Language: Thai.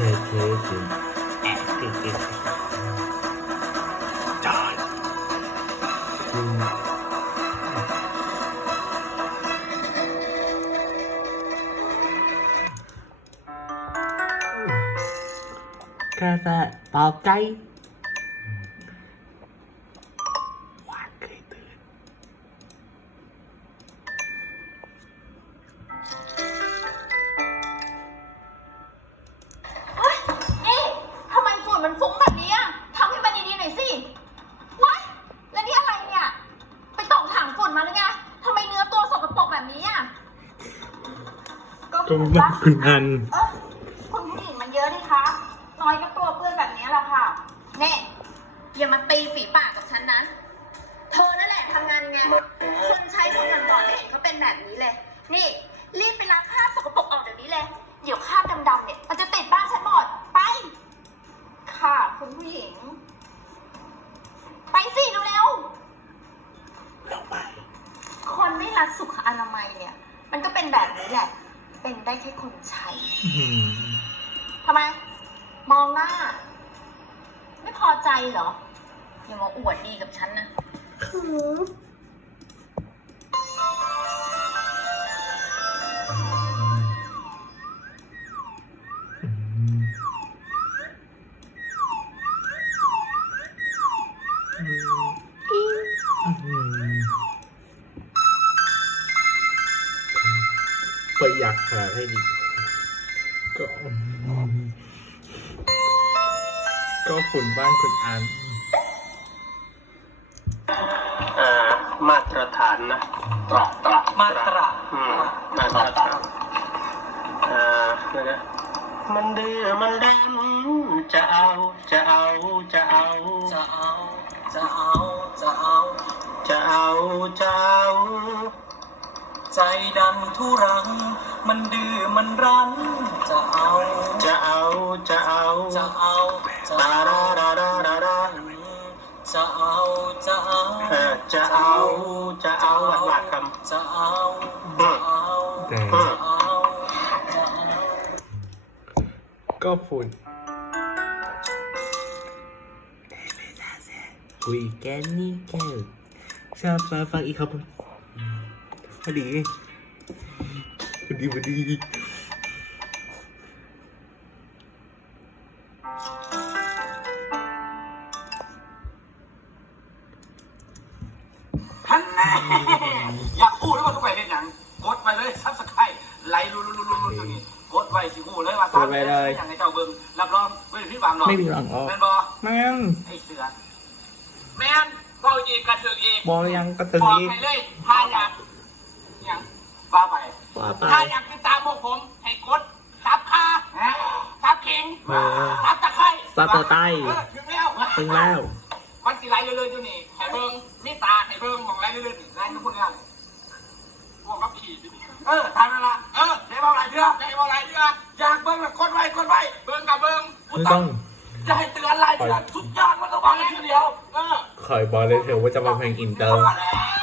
thay thế từ Trời. Các bạn bỏ cây. ตรงถูกนั้ปะนคุณอัน เออคุณผู้หญิงมันเยอะดิคะน้อยก็ตัวเปื้อนแบบนี้แหละค่ะเน่อย่ามาตีฝีปากกับฉันนะเธอนั่นแหละทำงานยังไง คนใช้คนก่อนๆไม่เห็นเขาเป็นแบบนี้เลย นี่ รีบไปล้างคราบสกปรกออกเดี๋ยวนี้เลย เดี๋ยวคราบดำๆเนี่ยมันจะติดบ้านฉันหมด ไป ค่ะ คุณผู้หญิง ไปสิเร็วลงไปๆคนไม่รักสุขอนามัยเนี่ย มันก็เป็นแบบนี้แหละ เป็นได้แค่คนใช้อืมทำไม มองหน้า ไม่พอใจเหรอ อย่ามาอวดดีกับฉันนะอืม ประหยัดหาให้ดีก็อืมก็ฝุ่นบ้านคุณอันอ่ามาตรฐานนะตระตระมาตระอืมมาตรฐานอ่าเดี๋ยวนะมันดื้อมันดันจะเอาจะเอาจะเอาจะเอาจะเอาจะเอาจะเอาจะเอา ใจดันทุรัง มันดื้อมันรั้น จะเอา จะเอา จะเอา จะเอาจะดาเอาดาดาดาดาดาจะเอาจะเอาเออจะเอา จะเอาหวานหวานคจะเอาอืจะเอาแต่ำอืมจะเอาจะเอา ก็ฝุ่นคุยแกนนี่แกวชอบฟังฟังอีกครับ พอดีพอดีพอดีท่านแน่อยากพูดแล้วว่าทุกไปเห็นอย่างกดไปเลยซับสไครต์ไลค์ลุ้นลุ้นลุ้นลุ้นตัวนี้กดไว้สิหูเลยว่าซับอย่างในเจ้าเบิ้งรับรองไม่มีพี่บางหรอกไม่มีหลังออกแม่นบอแม่งไอ้เสือแม่นเบาอีกกระเทือกอีกบอกยังก็ตึงบอกนี้ให้เลยถ้าอยากอ ย่างว่าไปว่าไปถ้าอยากติดตามพวกผมให้กดซับคาซับคิงเออซับตะไคร้ซับตะไคร้เออถึงแล้วตึงแล้วมันสิไล่เรื่อยๆอยู่นี่ไข่เบิ้งมีตาไข่เบิ้งมองไล่เรื่อยๆนี่ไล่ทุกคนเนี่ยพวกกับขี่สิเออทำนั่นละเออได้บอกหลายเทื่อได้บอกหลายเทื่ออยากเบิ้งละกดไว้กดไว้เบิ้งกับเบิ้งไม่ต้องจะให้เตือนหลายเทื่อสุดยอดมันต้องบอกเลยทีเดียวเออคอยบอกเลยเถอะว่าจะมาเพลงอินเตอร์พอแล้ว